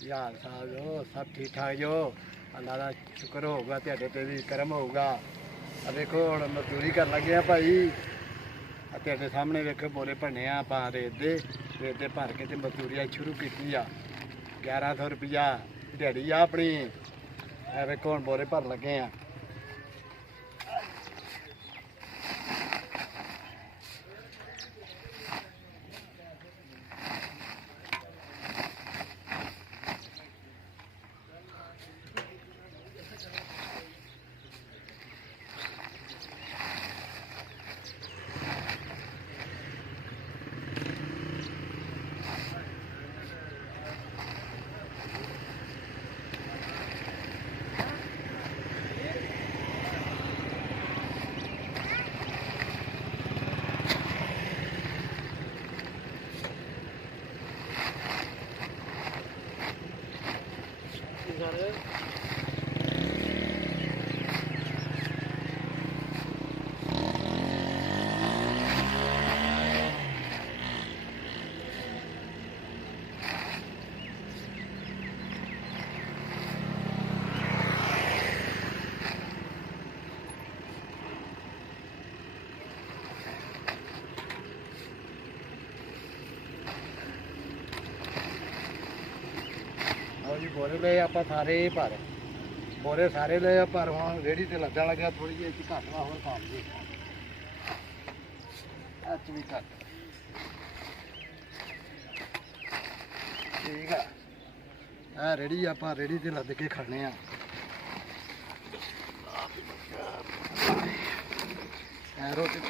ਕੀ ਹਾਲ ਚਾਲ ਜੋ? ਸਭ ਠੀਕ ਠਾਕ ਜੋ? ਅੱਲਾ ਦਾ ਸ਼ੁਕਰ ਹੋਊਗਾ, ਤੁਹਾਡੇ ਤੇ ਵੀ ਕਰਮ ਹੋਊਗਾ। ਆ ਵੇਖੋ ਹੁਣ ਮਜ਼ਦੂਰੀ ਕਰਨ ਲੱਗੇ ਆ ਭਾਈ। ਆ ਤੁਹਾਡੇ ਸਾਹਮਣੇ ਵੇਖੋ ਬੋਰੇ ਭਰਨੇ ਆ ਆਪਾਂ ਰੇਤ ਦੇ ਭਰ ਕੇ ਤੇ ਮਜ਼ਦੂਰੀ ਸ਼ੁਰੂ ਕੀਤੀ ਆ। 1100 ਰੁਪਈਆ ਦਿਹਾੜੀ ਆ ਆਪਣੀ। ਇਹ ਵੇਖੋ ਹੁਣ ਬੋਰੇ ਭਰਨ ਲੱਗੇ ਆ। ਜੀ ਬੋਰੇ ਲਏ ਆਪਾਂ ਸਾਰੇ ਭਰ, ਬੋਰੇ ਸਾਰੇ ਲਏ ਆ ਪਰ ਹੁਣ ਰੇਹੜੀ ਤੇ ਲੱਗਣ ਲੱਗਿਆ ਥੋੜੀ ਜਿਹੀ ਘੱਟ ਵਾ ਹੋਰ ਪਾ ਲਈਏ। ਅੱਜ ਵੀ ਘੱਟ ਠੀਕ ਆ। ਆ ਰੇਹੜੀ ਆਪਾਂ ਰੇਹੜੀ ਤੇ ਲੱਦ ਕੇ ਖਾਣੇ ਆ। ਰੋਟੀ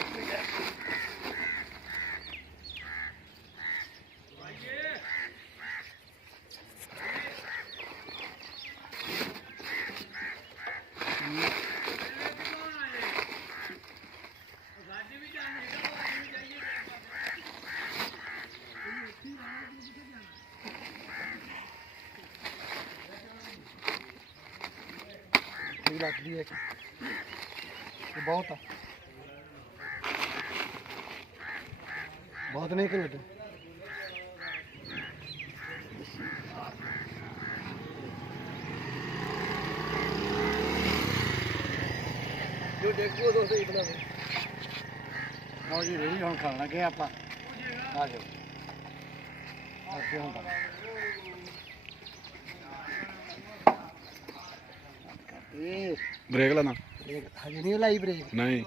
ਲੱਗਦੀ ਹੈ ਕਿ ਬਹੁਤ ਆ, ਬਹੁਤ ਨਹੀਂ ਕਿ ਲੱਗੇ ਜੋ ਦੇਖੋ ਦੋਸਤੋ ਇਤਨਾ ਲਓ ਜੀ ਰੇਹੜੀ ਹੁਣ ਖਾਣ ਲੱਗੇ ਆਪਾਂ। ਆ ਜਾਓ ਅੱਗੇ ਹੁਣ ब्रेक लाना हजे नहीं लाई ब्रेक नहीं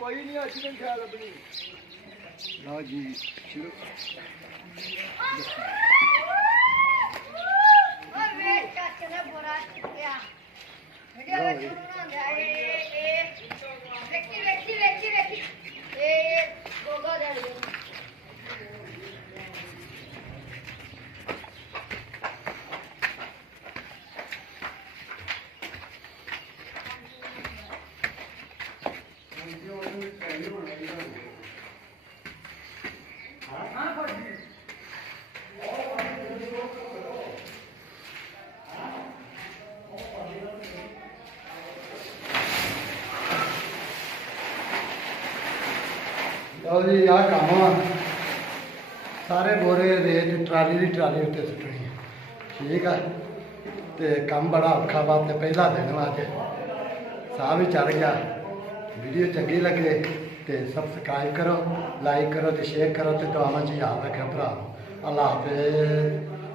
कोई नहीं अच्छी ख्याल अपनी। लो जी शुरू ਲਓ ਜੀ ਆਹ ਕੰਮ ਆ। ਸਾਰੇ ਬੋਰੇ ਰੇਤ ਟਰਾਲੀ ਦੀ ਟਰਾਲੀ ਉੱਤੇ ਸੁੱਟਣੀ ਹੈ। ਠੀਕ ਆ ਤੇ ਕੰਮ ਬੜਾ ਔਖਾ ਵਾ ਤੇ ਪਹਿਲਾ ਦਿਨ ਵਾ ਅੱਜ ਸਾਹ ਵੀ ਚੜ ਗਿਆ। ਵੀਡੀਓ ਚੰਗੀ ਲੱਗੇ ਤੇ ਸਬਸਕ੍ਰਾਈਬ ਕਰੋ, ਲਾਈਕ ਕਰੋ ਤੇ ਸ਼ੇਅਰ ਕਰੋ ਤੇ ਦੁਆਵਾਂ 'ਚ ਯਾਦ ਰੱਖਿਓ ਭਰਾ। ਅੱਲਾ ਹਾਫਿਜ਼।